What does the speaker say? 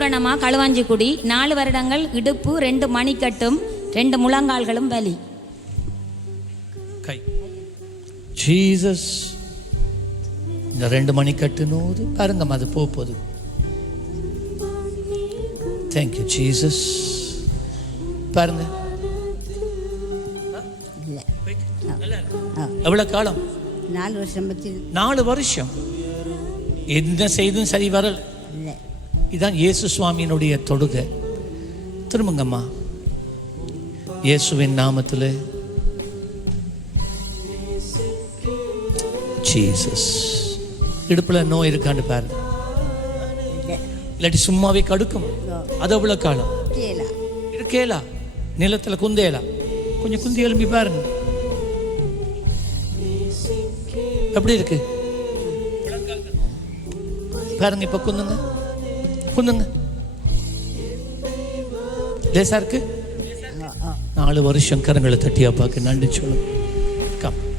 பூரணமா களுவாஞ்சிக்குடி 4 வருடங்கள் இடுப்பு 2 மணிக்கட்டும் 2 முழங்கால்களும் வலி. கை ஜீசஸ் இந்த 2 மணிக்கட்டுனோது பாருங்கம்மா அது போகுது. Thank you Jesus. பாருங்க எவ்வளவு காலம்? 4 வருஷம். 4 வருஷம் என்ன செய்தும் சரி வரல. இதான் இயேசு சுவாமியினுடைய தொடுகை. திரும்புங்கம்மா இயேசுவின் நாமத்தில். ஜீசஸ். இடுப்புல நோய் இருக்கான்னு பாருங்க. இல்லாட்டி சும்மாவே கடுக்கும். அது எவ்வளவு காலம்? இருக்கேலா நிலத்துல குந்தேலா கொஞ்சம் குந்தி எழுப்பி பாருங்க எப்படி இருக்கு பாருங்க. இப்ப குந்துங்க குந்துங்க. லேசா இருக்கு. 4 வருஷம் கரங்களை தட்டி அப்பாக்கு நன்றி சொல்லுங்க.